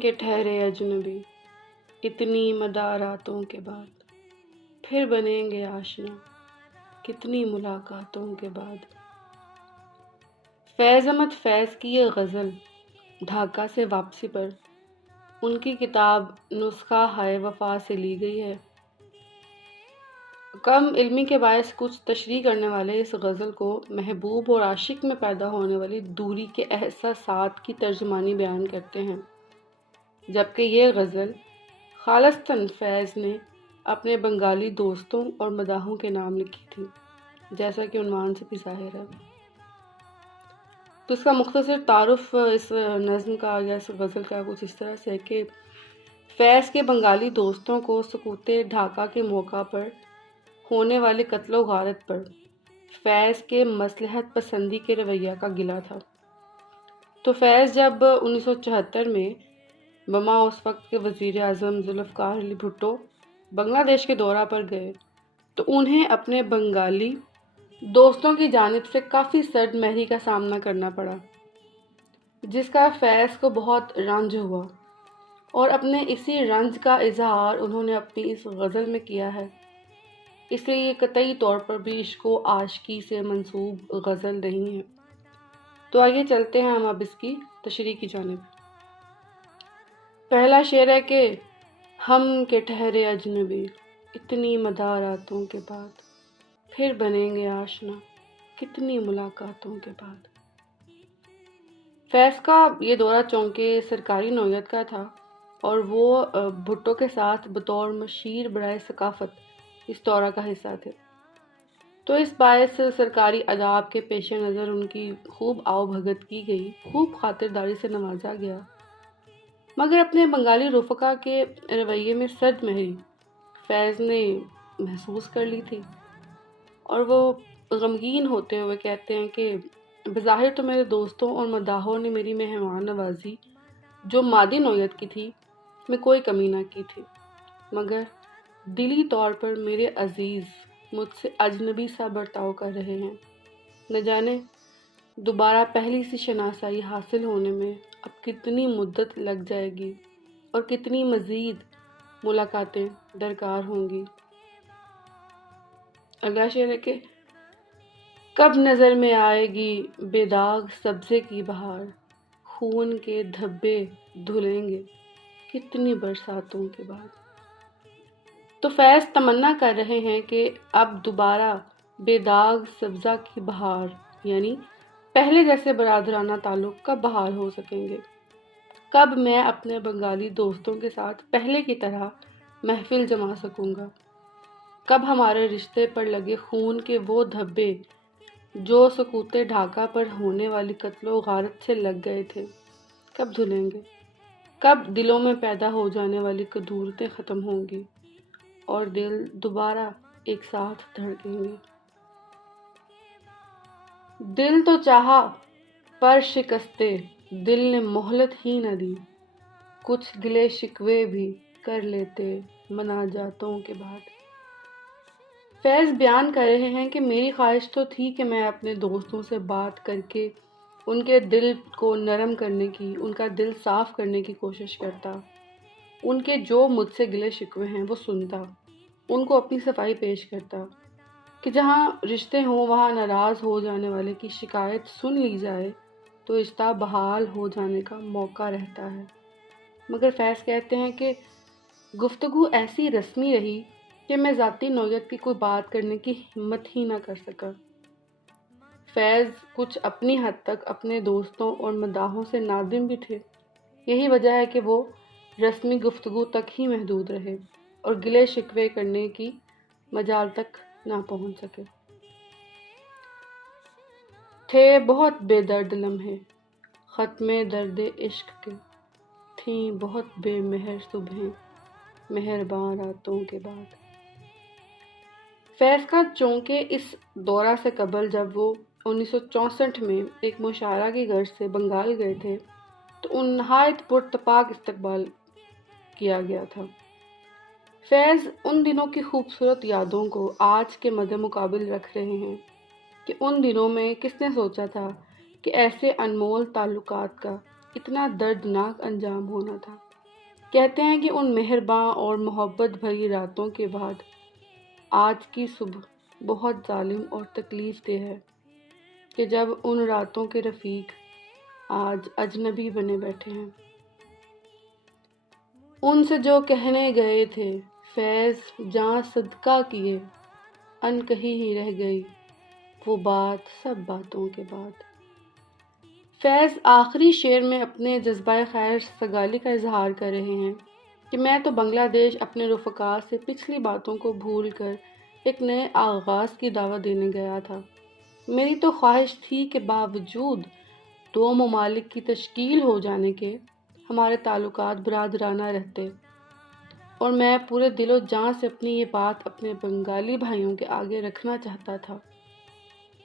کے ٹھہرے اجنبی اتنی مداراتوں کے بعد، پھر بنیں گے آشنا کتنی ملاقاتوں کے بعد۔ فیض احمد فیض کی یہ غزل ڈھاکہ سے واپسی پر ان کی کتاب نسخہ ہائے وفا سے لی گئی ہے۔ کم علمی کے باعث کچھ تشریح کرنے والے اس غزل کو محبوب اور عاشق میں پیدا ہونے والی دوری کے احساسات کی ترجمانی بیان کرتے ہیں، جبکہ یہ غزل خالصتاً فیض نے اپنے بنگالی دوستوں اور مداحوں کے نام لکھی تھی، جیسا کہ عنوان سے بھی ظاہر ہے۔ تو اس کا مختصر تعارف اس نظم کا یا اس غزل کا کچھ اس طرح سے ہے کہ فیض کے بنگالی دوستوں کو سقوط ڈھاکہ کے موقع پر ہونے والے قتل و غارت پر فیض کے مصلحت پسندی کے رویہ کا گلہ تھا۔ تو فیض جب 1974 میں بما اس وقت کے وزیر اعظم ذوالفقار علی بھٹو بنگلہ دیش کے دورہ پر گئے تو انہیں اپنے بنگالی دوستوں کی جانب سے کافی سرد مہری کا سامنا کرنا پڑا، جس کا فیض کو بہت رنج ہوا، اور اپنے اسی رنج کا اظہار انہوں نے اپنی اس غزل میں کیا ہے۔ اس لیے یہ قطعی طور پر بھی عشق و عاشقی سے منسوب غزل نہیں ہے۔ تو آئیے چلتے ہیں ہم اب اس کی تشریح کی جانب۔ پہلا شعر ہے کہ ہم کے ٹھہرے اجنبی اتنی مداراتوں کے بعد، پھر بنیں گے آشنا کتنی ملاقاتوں کے بعد۔ فیض کا یہ دورہ چونکہ سرکاری نوعیت کا تھا اور وہ بھٹو کے ساتھ بطور مشیر برائے ثقافت اس دورہ کا حصہ تھے، تو اس باعث سرکاری آداب کے پیش نظر ان کی خوب آؤ بھگت کی گئی، خوب خاطرداری سے نوازا گیا، مگر اپنے بنگالی رفقا کے رویے میں سرد مہری فیض نے محسوس کر لی تھی، اور وہ غمگین ہوتے ہوئے کہتے ہیں کہ بظاہر تو میرے دوستوں اور مداحوں نے میری مہمان نوازی جو مادی نوعیت کی تھی میں کوئی کمی نہ کی تھی، مگر دلی طور پر میرے عزیز مجھ سے اجنبی سا برتاؤ کر رہے ہیں۔ نہ جانے دوبارہ پہلی سی شناسائی حاصل ہونے میں اب کتنی مدت لگ جائے گی اور کتنی مزید ملاقاتیں درکار ہوں گی۔ اگلا شعر ہے کہ کب نظر میں آئے گی بے داغ سبزے کی بہار، خون کے دھبے دھلیں گے کتنی برساتوں کے بعد۔ تو فیض تمنا کر رہے ہیں کہ اب دوبارہ بے داغ سبزہ کی بہار، یعنی پہلے جیسے برادرانہ تعلق کب بحال ہو سکیں گے، کب میں اپنے بنگالی دوستوں کے ساتھ پہلے کی طرح محفل جما سکوں گا، کب ہمارے رشتے پر لگے خون کے وہ دھبے جو سقوط ڈھاکہ پر ہونے والی قتل و غارت سے لگ گئے تھے کب دھلیں گے، کب دلوں میں پیدا ہو جانے والی کدورتیں ختم ہوں گی اور دل دوبارہ ایک ساتھ دھڑکیں گے۔ دل تو چاہا پر شکستے دل نے مہلت ہی نہ دی، کچھ گلے شکوے بھی کر لیتے مناجاتوں کے بعد۔ فیض بیان کر رہے ہیں کہ میری خواہش تو تھی کہ میں اپنے دوستوں سے بات کر کے ان کے دل کو نرم کرنے کی، ان کا دل صاف کرنے کی کوشش کرتا، ان کے جو مجھ سے گلے شکوے ہیں وہ سنتا، ان کو اپنی صفائی پیش کرتا، کہ جہاں رشتے ہوں وہاں ناراض ہو جانے والے کی شکایت سن لی جائے تو رشتہ بحال ہو جانے کا موقع رہتا ہے۔ مگر فیض کہتے ہیں کہ گفتگو ایسی رسمی رہی کہ میں ذاتی نوعیت کی کوئی بات کرنے کی ہمت ہی نہ کر سکا۔ فیض کچھ اپنی حد تک اپنے دوستوں اور مداحوں سے نادم بھی تھے، یہی وجہ ہے کہ وہ رسمی گفتگو تک ہی محدود رہے اور گلے شکوے کرنے کی مجال تک نہ پہنچ سکے۔ تھے بہت بے درد لمحے ختم درد عشق کے، تھیں بہت بے مہر صبحیں مہرباں راتوں کے بعد۔ فیض کا چونکہ اس دورہ سے قبل جب وہ 1964 میں ایک مشاعرہ کی غرض سے بنگال گئے تھے تو نہایت پرتپاک استقبال کیا گیا تھا۔ فیض ان دنوں کی خوبصورت یادوں کو آج کے مد مقابل رکھ رہے ہیں کہ ان دنوں میں کس نے سوچا تھا کہ ایسے انمول تعلقات کا اتنا دردناک انجام ہونا تھا۔ کہتے ہیں کہ ان مہرباں اور محبت بھری راتوں کے بعد آج کی صبح بہت ظالم اور تکلیف دہ ہے، کہ جب ان راتوں کے رفیق آج اجنبی بنے بیٹھے ہیں۔ ان سے جو کہنے گئے تھے فیض جاں صدقہ کیے، ان کہی ہی رہ گئی وہ بات سب باتوں کے بعد۔ فیض آخری شعر میں اپنے جذبہ خیر سگالی کا اظہار کر رہے ہیں کہ میں تو بنگلہ دیش اپنے رفقا سے پچھلی باتوں کو بھول کر ایک نئے آغاز کی دعوت دینے گیا تھا۔ میری تو خواہش تھی کہ باوجود دو ممالک کی تشکیل ہو جانے کے ہمارے تعلقات برادرانہ رہتے، اور میں پورے دل و جان سے اپنی یہ بات اپنے بنگالی بھائیوں کے آگے رکھنا چاہتا تھا،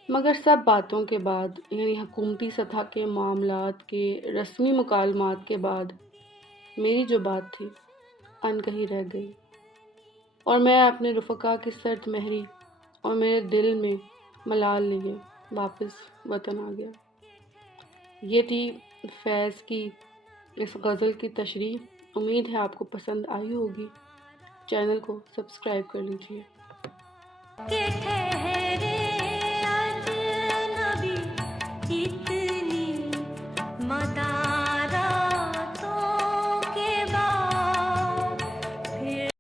مگر سب باتوں کے بعد، یعنی حکومتی سطح کے معاملات کے رسمی مکالمات کے بعد، میری جو بات تھی ان کہی رہ گئی، اور میں اپنے رفقا کی سرد مہری اور میرے دل میں ملال لیے واپس وطن آ گیا۔ یہ تھی فیض کی اس غزل کی تشریح۔ امید ہے آپ کو پسند آئی ہوگی۔ چینل کو سبسکرائب کر لیجیے۔